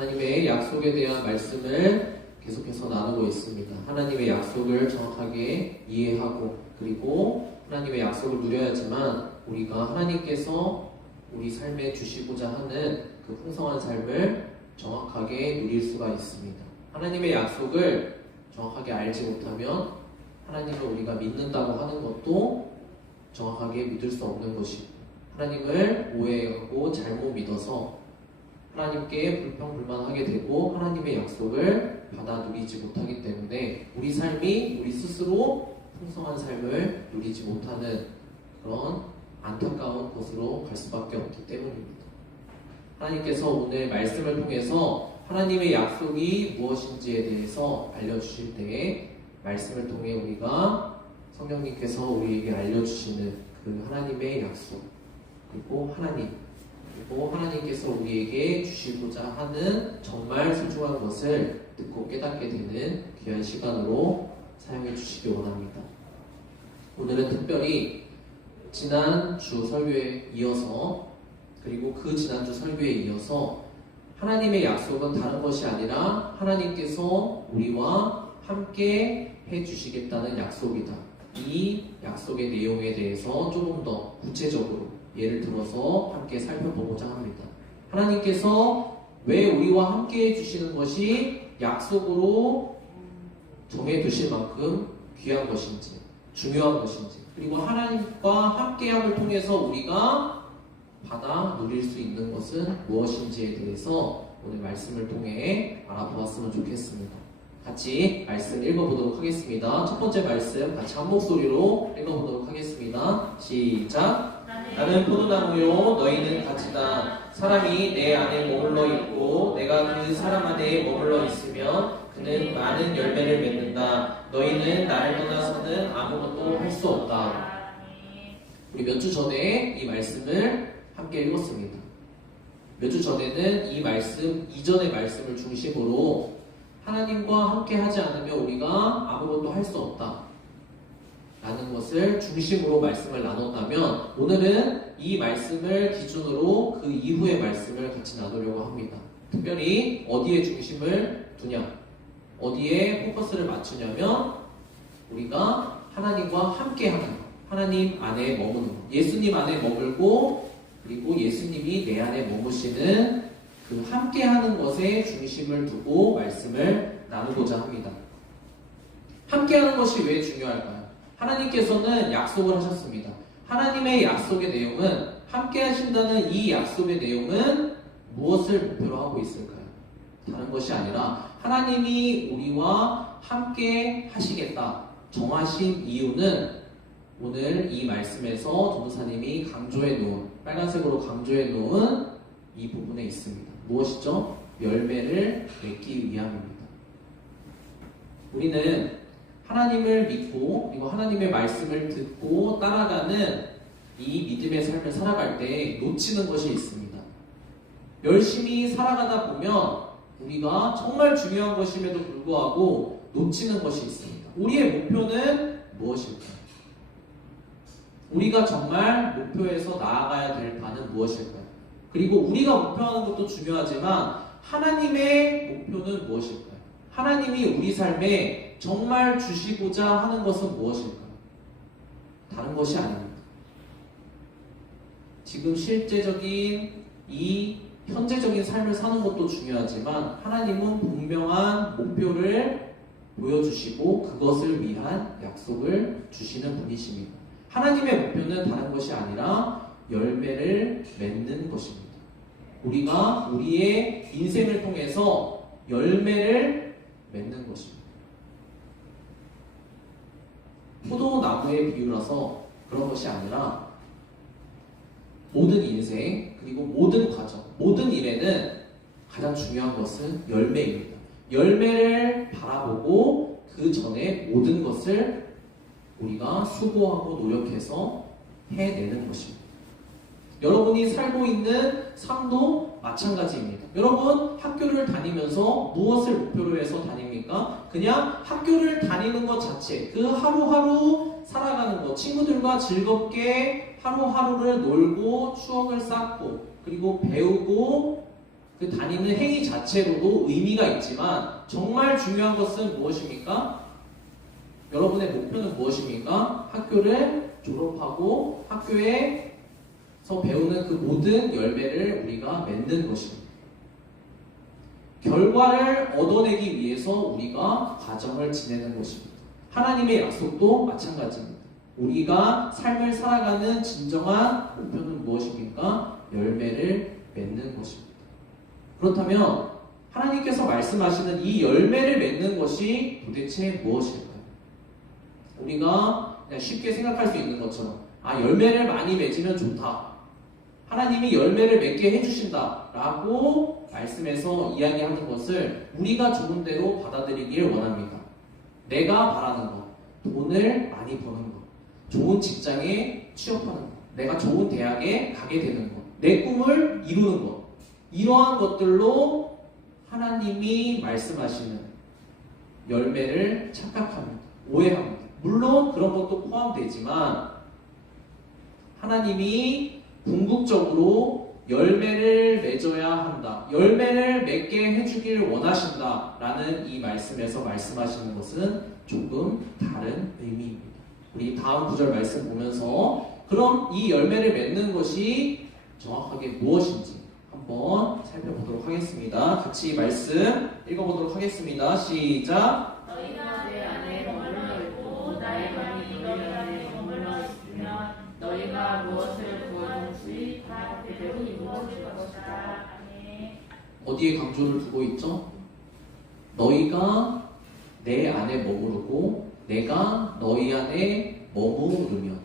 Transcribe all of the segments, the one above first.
하나님의 약속에 대한 말씀을 계속해서 나누고 있습니다. 하나님의 약속을 정확하게 이해하고 그리고 하나님의 약속을 누려야지만 우리가 하나님께서 우리 삶에 주시고자 하는 그 풍성한 삶을 정확하게 누릴 수가 있습니다. 하나님의 약속을 정확하게 알지 못하면 하나님을 우리가 믿는다고 하는 것도 정확하게 믿을 수 없는 것이고 하나님을 오해하고 잘못 믿어서 하나님께 불평불만하게 되고 하나님의 약속을 받아 누리지 못하기 때문에 우리 삶이 우리 스스로 풍성한 삶을 누리지 못하는 그런 안타까운 곳으로 갈 수밖에 없기 때문입니다. 하나님께서 오늘 말씀을 통해서 하나님의 약속이 무엇인지에 대해서 알려주실 때에 말씀을 통해 우리가 성령님께서 우리에게 알려주시는 그 하나님의 약속 그리고 하나님께서 우리에게 주시고자 하는 정말 소중한 것을 듣고 깨닫게 되는 귀한 시간으로 사용해 주시기 원합니다. 오늘은 특별히 지난주 설교에 이어서 그리고 그 지난주 설교에 이어서 하나님의 약속은 다른 것이 아니라 하나님께서 우리와 함께 해주시겠다는 약속이다. 이 약속의 내용에 대해서 조금 더 구체적으로 예를 들어서 함께 살펴보고자 합니다. 하나님께서 왜 우리와 함께 해주시는 것이 약속으로 정해두실 만큼 귀한 것인지 중요한 것인지 그리고 하나님과 함께함을 통해서 우리가 받아 누릴 수 있는 것은 무엇인지에 대해서 오늘 말씀을 통해 알아보았으면 좋겠습니다. 같이 말씀 읽어보도록 하겠습니다. 첫 번째 말씀 같이 한 목소리로 읽어보도록 하겠습니다. 시작. 나는 포도나무요 너희는 가지다. 사람이 내 안에 머물러 있고 내가 그 사람 안에 머물러 있으면 그는 많은 열매를 맺는다. 너희는 나를 떠나서는 아무것도 할 수 없다. 우리 몇 주 전에 이 말씀을 함께 읽었습니다. 몇 주 전에는 이 말씀 이전의 말씀을 중심으로 하나님과 함께 하지 않으면 우리가 아무것도 할 수 없다 라는 것을 중심으로 말씀을 나눴다면 오늘은 이 말씀을 기준으로 그 이후의 말씀을 같이 나누려고 합니다. 특별히 어디에 중심을 두냐, 어디에 포커스를 맞추냐면 우리가 하나님과 함께하는 것, 하나님 안에 머무는 것, 예수님 안에 머물고 그리고 예수님이 내 안에 머무시는 그 함께하는 것에 중심을 두고 말씀을 나누고자 합니다. 함께하는 것이 왜 중요할까요? 하나님께서는 약속을 하셨습니다. 하나님의 약속의 내용은 함께 하신다는 이 약속의 내용은 무엇을 목표로 하고 있을까요? 다른 것이 아니라 하나님이 우리와 함께 하시겠다 정하신 이유는 오늘 이 말씀에서 전도사님이 강조해 놓은 빨간색으로 강조해 놓은 이 부분에 있습니다. 무엇이죠? 열매를 맺기 위함입니다. 우리는 하나님을 믿고 그리고 하나님의 말씀을 듣고 따라가는 이 믿음의 삶을 살아갈 때 놓치는 것이 있습니다. 열심히 살아가다 보면 우리가 정말 중요한 것임에도 불구하고 놓치는 것이 있습니다. 우리의 목표는 무엇일까요? 우리가 정말 목표에서 나아가야 될 바는 무엇일까요? 그리고 우리가 목표하는 것도 중요하지만 하나님의 목표는 무엇일까요? 하나님이 우리 삶에 정말 주시고자 하는 것은 무엇일까요? 다른 것이 아닙니다. 지금 실제적인 이 현재적인 삶을 사는 것도 중요하지만 하나님은 분명한 목표를 보여주시고 그것을 위한 약속을 주시는 분이십니다. 하나님의 목표는 다른 것이 아니라 열매를 맺는 것입니다. 우리가 우리의 인생을 통해서 열매를 맺는 것입니다. 포도나무의 비유라서 그런 것이 아니라 모든 인생 그리고 모든 과정, 모든 일에는 가장 중요한 것은 열매입니다. 열매를 바라보고 그 전에 모든 것을 우리가 수고하고 노력해서 해내는 것입니다. 여러분이 살고 있는 삶도 마찬가지입니다. 여러분 학교를 다니면서 무엇을 목표로 해서 다닙니까? 그냥 학교를 다니는 것 자체, 그 하루하루 살아가는 것, 친구들과 즐겁게 하루하루를 놀고 추억을 쌓고 그리고 배우고 그 다니는 행위 자체로도 의미가 있지만 정말 중요한 것은 무엇입니까? 여러분의 목표는 무엇입니까? 학교를 졸업하고 학교에서 배우는 그 모든 열매를 우리가 맺는 것입니다. 결과를 얻어내기 위해서 우리가 과정을 지내는 것입니다. 하나님의 약속도 마찬가지입니다. 우리가 삶을 살아가는 진정한 목표는 무엇입니까? 열매를 맺는 것입니다. 그렇다면 하나님께서 말씀하시는 이 열매를 맺는 것이 도대체 무엇일까요? 우리가 그냥 쉽게 생각할 수 있는 것처럼 열매를 많이 맺으면 좋다. 하나님이 열매를 맺게 해주신다 라고 말씀에서 이야기하는 것을 우리가 좋은 대로 받아들이길 원합니다. 내가 바라는 것, 돈을 많이 버는 것, 좋은 직장에 취업하는 것, 내가 좋은 대학에 가게 되는 것, 내 꿈을 이루는 것, 이러한 것들로 하나님이 말씀하시는 열매를 착각합니다. 오해합니다. 물론 그런 것도 포함되지만 하나님이 궁극적으로 열매를 맺어야 한다. 열매를 맺게 해주길 원하신다. 라는 이 말씀에서 말씀하시는 것은 조금 다른 의미입니다. 우리 다음 구절 말씀 보면서 그럼 이 열매를 맺는 것이 정확하게 무엇인지 한번 살펴보도록 하겠습니다. 같이 말씀 읽어보도록 하겠습니다. 시작. 너희가 내 안에 머물러 있고 나의 말이 너희 안에 머물러 있으면 너희가 무엇을 구하든지 다 그대로 이루어질 것이다. 아멘. 어디에 강조를 두고 있죠? 너희가 내 안에 머무르고 내가 너희 안에 머무르면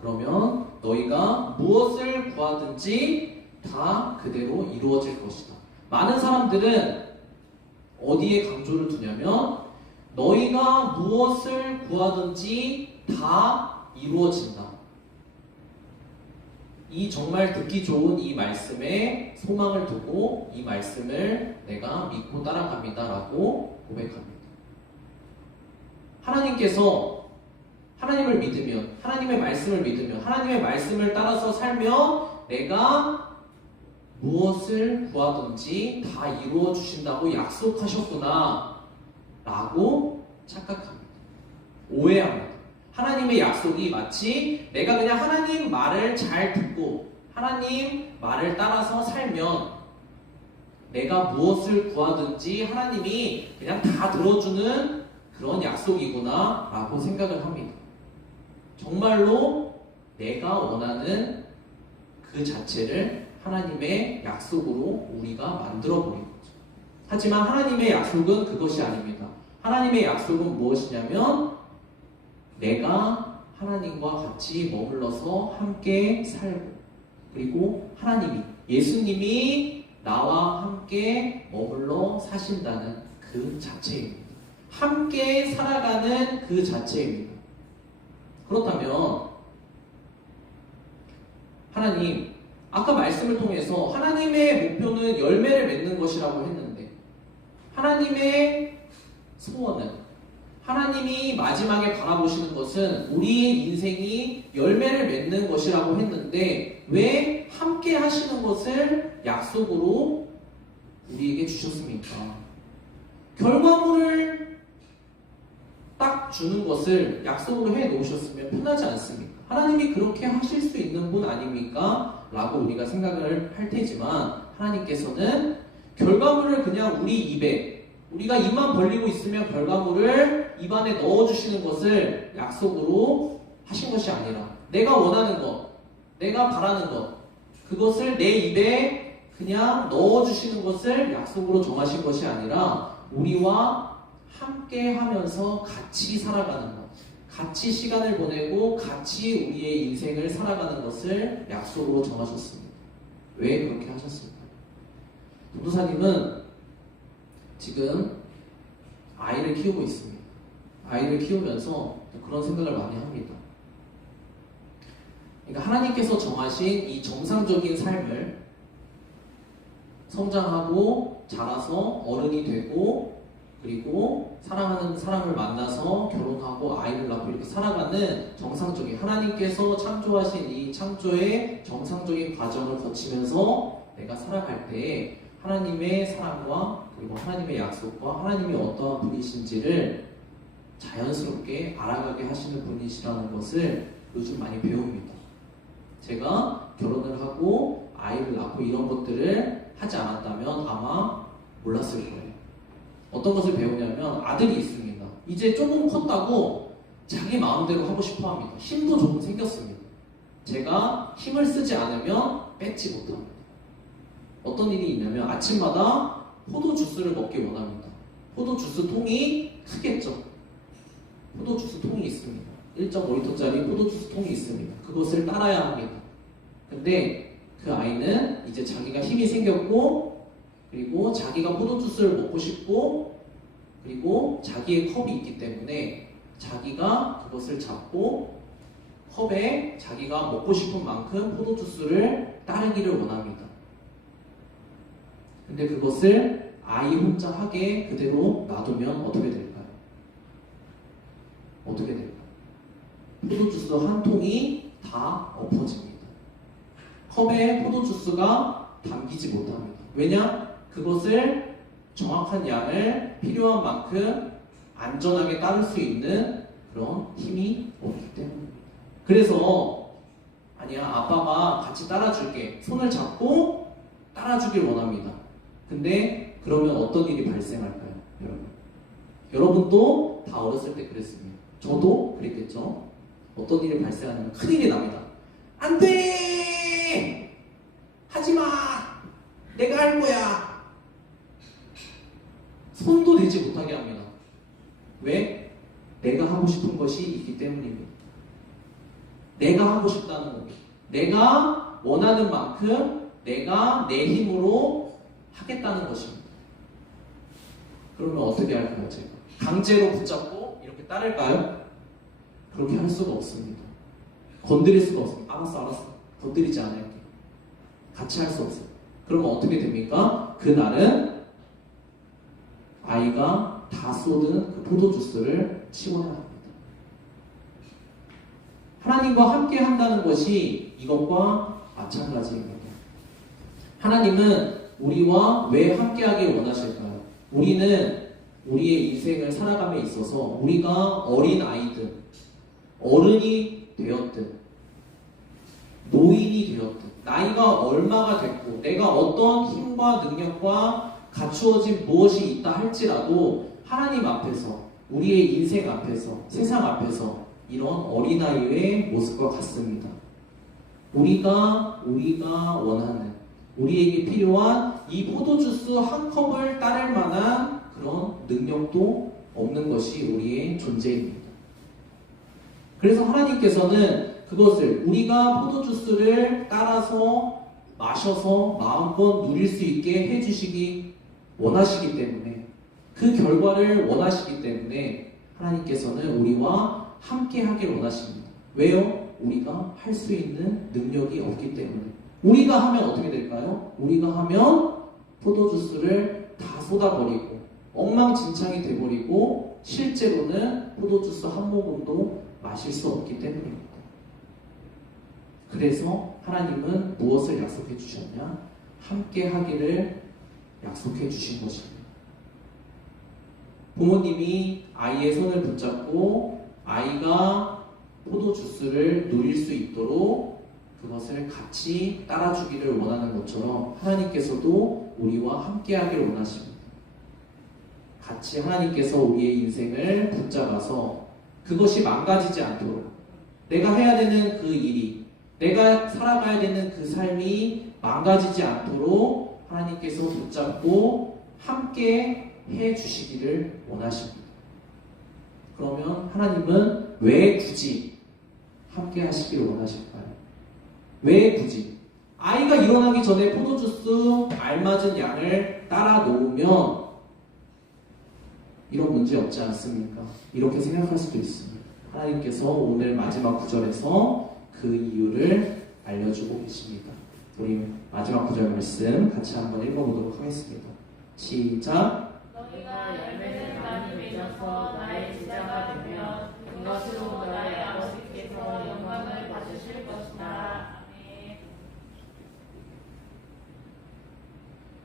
그러면 너희가 무엇을 구하든지 다 그대로 이루어질 것이다. 많은 사람들은 어디에 강조를 두냐면 너희가 무엇을 구하든지 다 이루어진다. 이 정말 듣기 좋은 이 말씀에 소망을 두고 이 말씀을 내가 믿고 따라갑니다 라고 고백합니다. 하나님께서 하나님을 믿으면, 하나님의 말씀을 믿으면, 하나님의 말씀을 따라서 살면 내가 무엇을 구하든지 다 이루어 주신다고 약속하셨구나 라고 착각합니다. 오해합니다. 하나님의 약속이 마치 내가 그냥 하나님 말을 잘 듣고 하나님 말을 따라서 살면 내가 무엇을 구하든지 하나님이 그냥 다 들어주는 그런 약속이구나 라고 생각을 합니다. 정말로 내가 원하는 그 자체를 하나님의 약속으로 우리가 만들어버린 거죠. 하지만 하나님의 약속은 그것이 아닙니다. 하나님의 약속은 무엇이냐면 내가 하나님과 같이 머물러서 함께 살고 그리고 하나님이 예수님이 나와 함께 머물러 사신다는 그 자체입니다. 함께 살아가는 그 자체입니다. 그렇다면 하나님 아까 말씀을 통해서 하나님의 목표는 열매를 맺는 것이라고 했는데 하나님의 소원은 하나님이 마지막에 바라보시는 것은 우리의 인생이 열매를 맺는 것이라고 했는데 왜 함께 하시는 것을 약속으로 우리에게 주셨습니까? 결과물을 딱 주는 것을 약속으로 해 놓으셨으면 편하지 않습니까? 하나님이 그렇게 하실 수 있는 분 아닙니까? 라고 우리가 생각을 할 테지만 하나님께서는 결과물을 그냥 우리 입에 우리가 입만 벌리고 있으면 결과물을 입안에 넣어주시는 것을 약속으로 하신 것이 아니라 내가 원하는 것, 내가 바라는 것 그것을 내 입에 그냥 넣어주시는 것을 약속으로 정하신 것이 아니라 우리와 함께 하면서 같이 살아가는 것 같이 시간을 보내고 같이 우리의 인생을 살아가는 것을 약속으로 정하셨습니다. 왜 그렇게 하셨습니까? 도도사님은 지금 아이를 키우고 있습니다. 아이를 키우면서 그런 생각을 많이 합니다. 그러니까 하나님께서 정하신 이 정상적인 삶을 성장하고 자라서 어른이 되고 그리고 사랑하는 사람을 만나서 결혼하고 아이를 낳고 이렇게 살아가는 정상적인 하나님께서 창조하신 이 창조의 정상적인 과정을 거치면서 내가 살아갈 때 하나님의 사랑과 그리고 하나님의 약속과 하나님이 어떠한 분이신지를 자연스럽게 알아가게 하시는 분이시라는 것을 요즘 많이 배웁니다. 제가 결혼을 하고 아이를 낳고 이런 것들을 하지 않았다면 아마 몰랐을 거예요. 어떤 것을 배우냐면 아들이 있습니다. 이제 조금 컸다고 자기 마음대로 하고 싶어 합니다. 힘도 조금 생겼습니다. 제가 힘을 쓰지 않으면 뺏지 못합니다. 어떤 일이 있냐면 아침마다 포도 주스를 먹기 원합니다. 포도 주스 통이 크겠죠. 포도 주스 통이 있습니다. 1.5리터짜리 포도 주스 통이 있습니다. 그것을 따라야 합니다. 근데 그 아이는 이제 자기가 힘이 생겼고 그리고 자기가 포도 주스를 먹고 싶고 그리고 자기의 컵이 있기 때문에 자기가 그것을 잡고 컵에 자기가 먹고 싶은 만큼 포도 주스를 따르기를 원합니다. 근데 그것을 아이 혼자 하게 그대로 놔두면 어떻게 될까요? 어떻게 될까요? 포도주스 한 통이 다 엎어집니다. 컵에 포도주스가 담기지 못합니다. 왜냐? 그것을 정확한 양을 필요한 만큼 안전하게 따를 수 있는 그런 힘이 없기 때문입니다. 그래서 아니야, 아빠가 같이 따라줄게. 손을 잡고 따라주길 원합니다. 근데 그러면 어떤 일이 발생할까요? 여러분도 다 어렸을 때 그랬습니다. 저도 그랬겠죠. 어떤 일이 발생하냐면 큰일이 납니다. 안 돼! 하지마! 내가 할 거야! 손도 대지 못하게 합니다. 왜? 내가 하고 싶은 것이 있기 때문입니다. 내가 하고 싶다는 겁니다. 내가 원하는 만큼 내가 내 힘으로 하겠다는 것입니다. 그러면 어떻게 할까요? 제가 강제로 붙잡고 이렇게 따를까요? 그렇게 할 수가 없습니다. 건드릴 수가 없습니다. 알았어. 건드리지 않을게. 같이 할 수 없어요. 그러면 어떻게 됩니까? 그날은 아이가 다 쏟은 그 포도주스를 치워야 합니다. 하나님과 함께 한다는 것이 이것과 마찬가지입니다. 하나님은 우리와 왜 함께하길 원하실까요? 우리는 우리의 인생을 살아감에 있어서 우리가 어린 아이든 어른이 되었든 노인이 되었든 나이가 얼마가 됐고 내가 어떤 힘과 능력과 갖추어진 무엇이 있다 할지라도 하나님 앞에서 우리의 인생 앞에서 세상 앞에서 이런 어린아이의 모습과 같습니다. 우리가 원하는 우리에게 필요한 이 포도주스 한 컵을 따를 만한 그런 능력도 없는 것이 우리의 존재입니다. 그래서 하나님께서는 그것을 우리가 포도주스를 따라서 마셔서 마음껏 누릴 수 있게 해주시기 원하시기 때문에 그 결과를 원하시기 때문에 하나님께서는 우리와 함께 하길 원하십니다. 왜요? 우리가 할 수 있는 능력이 없기 때문에. 우리가 하면 어떻게 될까요? 우리가 하면 포도주스를 다 쏟아버리고 엉망진창이 돼버리고 실제로는 포도주스 한 모금도 마실 수 없기 때문입니다. 그래서 하나님은 무엇을 약속해 주셨냐? 함께 하기를 약속해 주신 것입니다. 부모님이 아이의 손을 붙잡고 아이가 포도주스를 누릴 수 있도록 그것을 같이 따라주기를 원하는 것처럼 하나님께서도 우리와 함께 하기를 원하십니다. 같이 하나님께서 우리의 인생을 붙잡아서 그것이 망가지지 않도록 내가 해야 되는 그 일이 내가 살아가야 되는 그 삶이 망가지지 않도록 하나님께서 붙잡고 함께 해 주시기를 원하십니다. 그러면 하나님은 왜 굳이 함께 하시기를 원하실까요? 왜 굳이? 아이가 일어나기 전에 포도주스 알맞은 양을 따라 놓으면 이런 문제 없지 않습니까? 이렇게 생각할 수도 있습니다. 하나님께서 오늘 마지막 구절에서 그 이유를 알려주고 계십니다. 우리 마지막 구절 말씀 같이 한번 읽어보도록 하겠습니다. 시작. 너희가 열매를 하셔서 나의 제자가 되면 이것으로 나의 아버지께서 영광을 받으실 것이다. 아멘.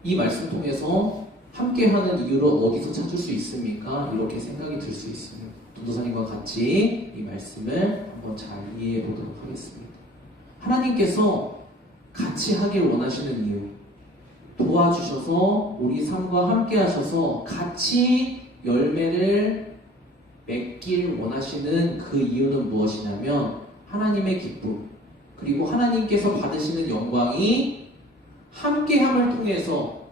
이 말씀 통해서 함께하는 이유를 어디서 찾을 수 있습니까? 이렇게 생각이 들 수 있습니다. 전도사님과 같이 이 말씀을 한번 잘 이해해 보도록 하겠습니다. 하나님께서 같이 하길 원하시는 이유, 도와주셔서 우리 삶과 함께 하셔서 같이 열매를 맺길 원하시는 그 이유는 무엇이냐면 하나님의 기쁨, 그리고 하나님께서 받으시는 영광이 함께함을 통해서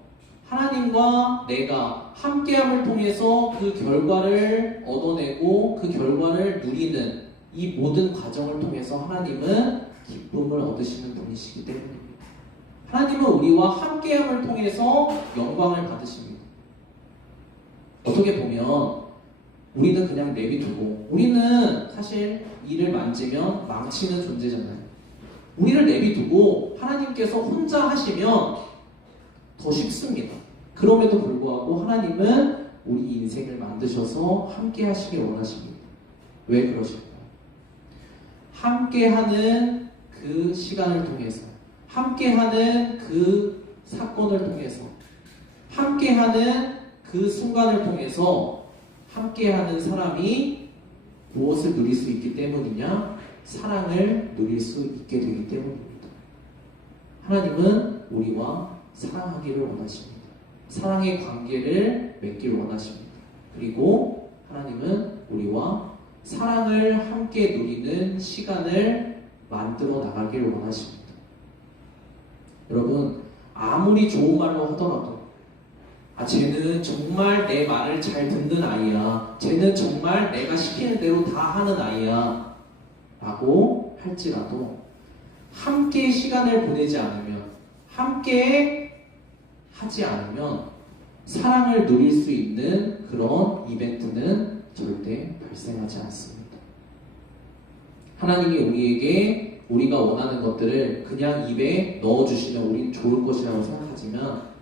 하나님과 내가 함께함을 통해서 그 결과를 얻어내고 그 결과를 누리는 이 모든 과정을 통해서 하나님은 기쁨을 얻으시는 분이시기 때문입니다. 하나님은 우리와 함께함을 통해서 영광을 받으십니다. 어떻게 보면 우리는 그냥 내비두고, 우리는 사실 이를 만지면 망치는 존재잖아요. 우리를 내비두고 하나님께서 혼자 하시면 더 쉽습니다. 그럼에도 불구하고 하나님은 우리 인생을 만드셔서 함께 하시길 원하십니다. 왜 그러실까요? 함께하는 그 시간을 통해서, 함께하는 그 사건을 통해서, 함께하는 그 순간을 통해서 함께하는 사람이 무엇을 누릴 수 있기 때문이냐? 사랑을 누릴 수 있게 되기 때문입니다. 하나님은 우리와 사랑하기를 원하십니다. 사랑의 관계를 맺길 원하십니다. 그리고 하나님은 우리와 사랑을 함께 누리는 시간을 만들어 나가길 원하십니다. 여러분, 아무리 좋은 말로 하더라도 쟤는 정말 내 말을 잘 듣는 아이야, 쟤는 정말 내가 시키는 대로 다 하는 아이야 라고 할지라도 함께 시간을 보내지 않으면, 함께 하지 않으면 사랑을 누릴 수 있는 그런 이벤트는 절대 발생하지 않습니다. 하나님이 우리에게 우리가 원하는 것들을 그냥 입에 넣어주시면 우리는 좋을 것이라고 생각하지만,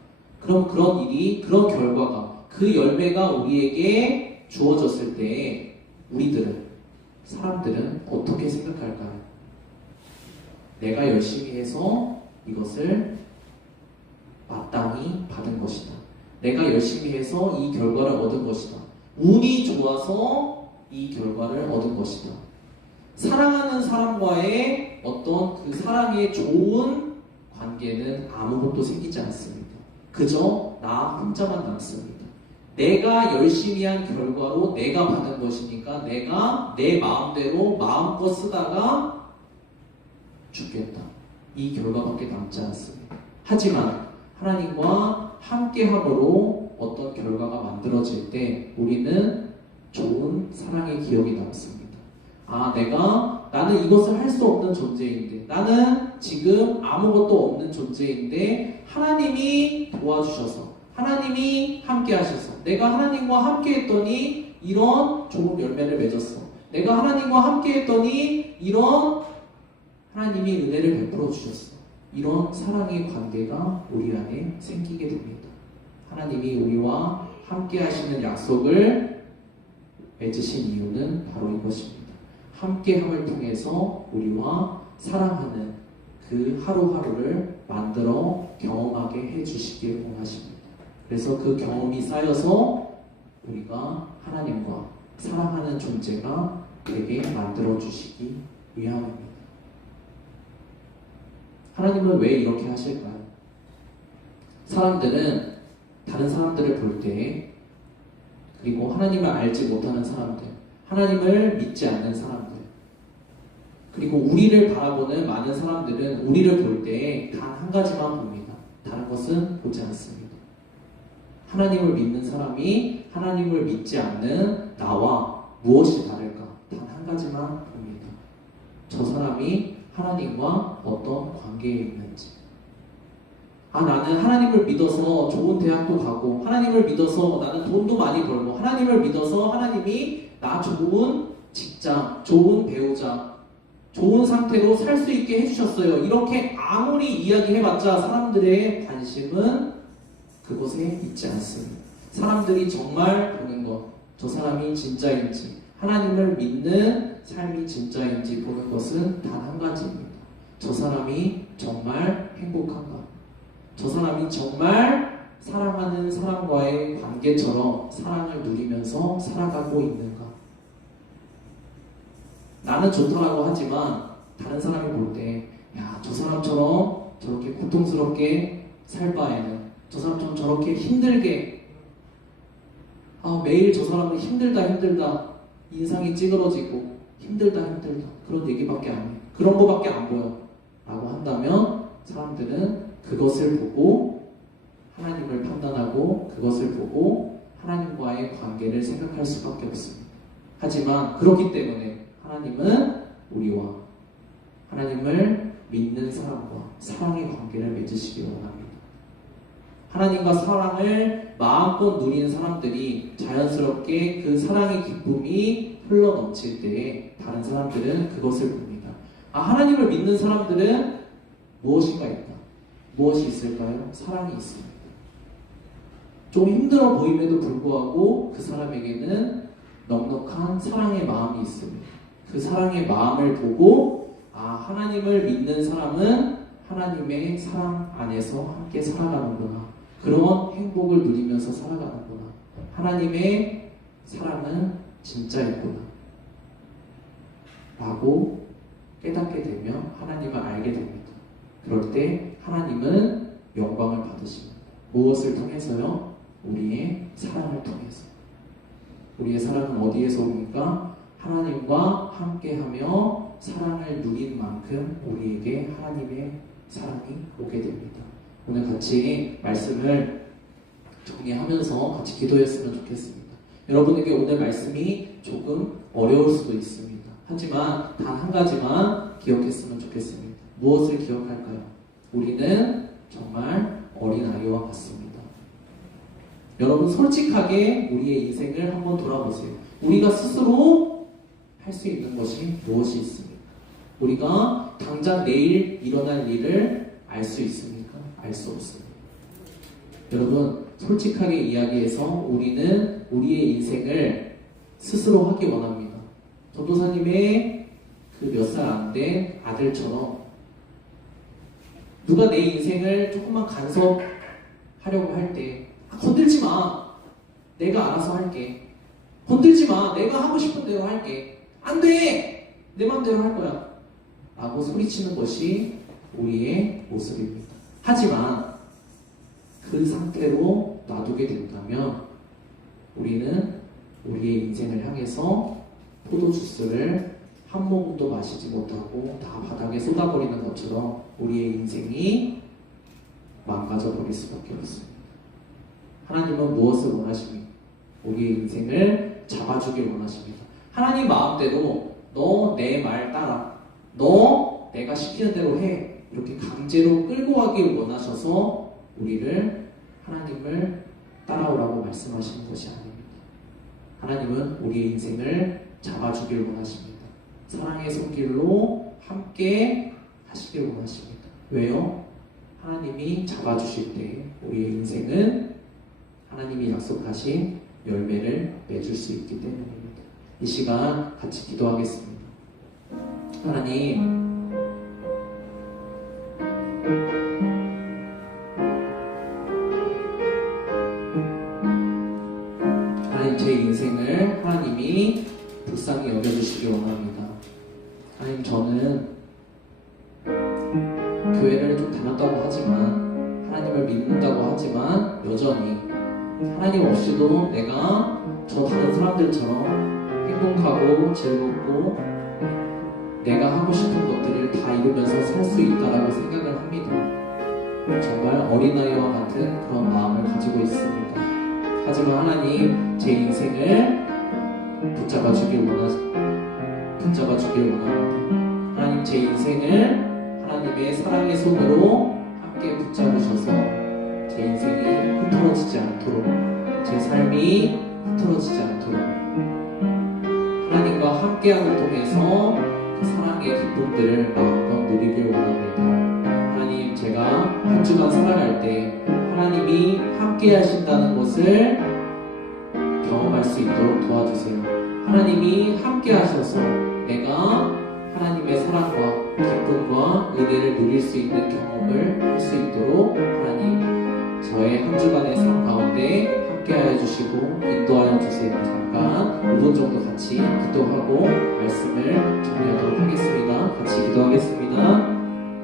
그럼 그런 일이, 그런 결과가, 그 열매가 우리에게 주어졌을 때 우리들은, 사람들은 어떻게 생각할까요? 내가 열심히 해서 이것을 마땅히 받은 것이다. 내가 열심히 해서 이 결과를 얻은 것이다. 운이 좋아서 이 결과를 얻은 것이다. 사랑하는 사람과의 어떤 그 사랑의 좋은 관계는 아무것도 생기지 않습니다. 그저 나 혼자만 남습니다. 내가 열심히 한 결과로 내가 받은 것이니까 내가 내 마음대로 마음껏 쓰다가 죽겠다. 이 결과밖에 남지 않습니다. 하지만 하나님과 함께함으로 어떤 결과가 만들어질 때 우리는 좋은 사랑의 기억이 남습니다. 나는 이것을 할 수 없는 존재인데, 나는 지금 아무것도 없는 존재인데 하나님이 도와주셔서, 하나님이 함께 하셔서, 내가 하나님과 함께 했더니 이런 좋은 열매를 맺었어. 내가 하나님과 함께 했더니 이런 하나님이 은혜를 베풀어 주셨어. 이런 사랑의 관계가 우리 안에 생기게 됩니다. 하나님이 우리와 함께 하시는 약속을 맺으신 이유는 바로 이것입니다. 함께함을 통해서 우리와 사랑하는 그 하루하루를 만들어 경험하게 해주시길 원하십니다. 그래서 그 경험이 쌓여서 우리가 하나님과 사랑하는 존재가 되게 만들어 주시기 위함입니다. 하나님은 왜 이렇게 하실까요? 사람들은 다른 사람들을 볼 때, 그리고 하나님을 알지 못하는 사람들, 하나님을 믿지 않는 사람들, 그리고 우리를 바라보는 많은 사람들은 우리를 볼 때 단 한 가지만 봅니다. 다른 것은 보지 않습니다. 하나님을 믿는 사람이 하나님을 믿지 않는 나와 무엇이 다를까? 단 한 가지만 봅니다. 저 사람이 하나님과 어떤 관계에 있는지. 나는 하나님을 믿어서 좋은 대학도 가고, 하나님을 믿어서 나는 돈도 많이 벌고, 하나님을 믿어서 하나님이 나 좋은 직장, 좋은 배우자, 좋은 상태로 살 수 있게 해주셨어요. 이렇게 아무리 이야기해봤자 사람들의 관심은 그곳에 있지 않습니다. 사람들이 정말 보는 것, 저 사람이 진짜인지, 하나님을 믿는 삶이 진짜인지 보는 것은 단 한 가지입니다. 저 사람이 정말 행복한가? 저 사람이 정말 사랑하는 사람과의 관계처럼 사랑을 누리면서 살아가고 있는가? 나는 좋다라고 하지만 다른 사람이 볼 때, 야, 저 사람처럼 저렇게 고통스럽게 살 바에는, 저 사람처럼 저렇게 힘들게, 매일 저 사람은 힘들다 인상이 찌그러지고 힘들다 그런 얘기밖에 안 해. 그런 거밖에 안 보여 라고 한다면 사람들은 그것을 보고 하나님을 판단하고 그것을 보고 하나님과의 관계를 생각할 수밖에 없습니다. 하지만 그렇기 때문에 하나님은 우리와 하나님을 믿는 사람과 사랑의 관계를 맺으시기 원합니다. 하나님과 사랑을 마음껏 누리는 사람들이 자연스럽게 그 사랑의 기쁨이 흘러 넘칠 때에 다른 사람들은 그것을 봅니다. 하나님을 믿는 사람들은 무엇인가 있다. 무엇이 있을까요? 사랑이 있습니다. 좀 힘들어 보임에도 불구하고 그 사람에게는 넉넉한 사랑의 마음이 있습니다. 그 사랑의 마음을 보고 하나님을 믿는 사람은 하나님의 사랑 안에서 함께 살아가는구나. 그런 행복을 누리면서 살아가는구나. 하나님의 사랑은 진짜였구나. 라고 깨닫게 되면 하나님을 알게 됩니다. 그럴 때 하나님은 영광을 받으십니다. 무엇을 통해서요? 우리의 사랑을 통해서. 우리의 사랑은 어디에서 옵니까? 하나님과 함께하며 사랑을 누린 만큼 우리에게 하나님의 사랑이 오게 됩니다. 오늘 같이 말씀을 정리하면서 같이 기도했으면 좋겠습니다. 여러분에게 오늘 말씀이 조금 어려울 수도 있습니다. 하지만 단 한 가지만 기억했으면 좋겠습니다. 무엇을 기억할까요? 우리는 정말 어린아이와 같습니다. 여러분 솔직하게 우리의 인생을 한번 돌아보세요. 우리가 스스로 할 수 있는 것이 무엇이 있습니까? 우리가 당장 내일 일어날 일을 알 수 있습니까? 알 수 없습니다. 여러분 솔직하게 이야기해서 우리는 우리의 인생을 스스로 하기 원합니다. 전도사님의 그 몇 살 안 된 아들처럼 누가 내 인생을 조금만 간섭하려고 할 때 건들지 마. 내가 알아서 할게. 건들지 마. 내가 하고 싶은 대로 할게. 안 돼. 내 맘대로 할 거야. 라고 소리치는 것이 우리의 모습입니다. 하지만 그 상태로 놔두게 된다면 우리는 우리의 인생을 향해서 포도주스를 한 모금도 마시지 못하고 다 바닥에 쏟아버리는 것처럼 우리의 인생이 망가져 버릴 수밖에 없습니다. 하나님은 무엇을 원하십니까? 우리의 인생을 잡아주길 원하십니다. 하나님 마음대로 너 내 말 따라, 너 내가 시키는 대로 해, 이렇게 강제로 끌고 가길 원하셔서 우리를 하나님을 따라오라고 말씀하시는 것이 아닙니다. 하나님은 우리의 인생을 잡아주길 원하십니다. 사랑의 손길로 함께 하시길 원하십니다. 왜요? 하나님이 잡아주실 때 우리의 인생은 하나님이 약속하신 열매를 맺을 수 있기 때문입니다. 이 시간 같이 기도하겠습니다. 하나님, 제 인생을 하나님이 불쌍히 여겨주시기 원합니다. 하나님, 저는 교회를 좀 다녔다고 하지만, 하나님을 믿는다고 하지만 여전히 하나님 없이도 내가 저 다른 사람들처럼 행복하고 즐겁고 내가 하고 싶은 것들을 다 이루면서 살 수 있다라고 생각을 합니다. 정말 어린아이와 같은 그런 마음을 가지고 있습니다. 하지만 하나님, 제 인생을 붙잡아 주길 원합니다. 하나님, 제 인생을 하나님의 사랑의 손으로 함께 붙잡으셔서 제 인생이 흐트러지지 않도록, 제 삶이 흐트러지지 않도록 하나님과 함께함을 통해서 그 사랑의 기쁨들을 마음껏 누리길 원합니다. 하나님, 제가 한 주간 살아갈 때 하나님이 함께 하신다는 것을 경험할 수 있도록 도와주세요. 하나님이 함께 하셔서 내가 하나님의 사랑과 기쁨과 은혜를 누릴 수 있는 경험을 할 수 있도록 하나님 저의 한 주간의 삶 가운데 함께하여 주시고 인도하여 주세요. 잠깐 5분 정도 같이 기도하고 말씀을 정리하도록 하겠습니다. 같이 기도하겠습니다.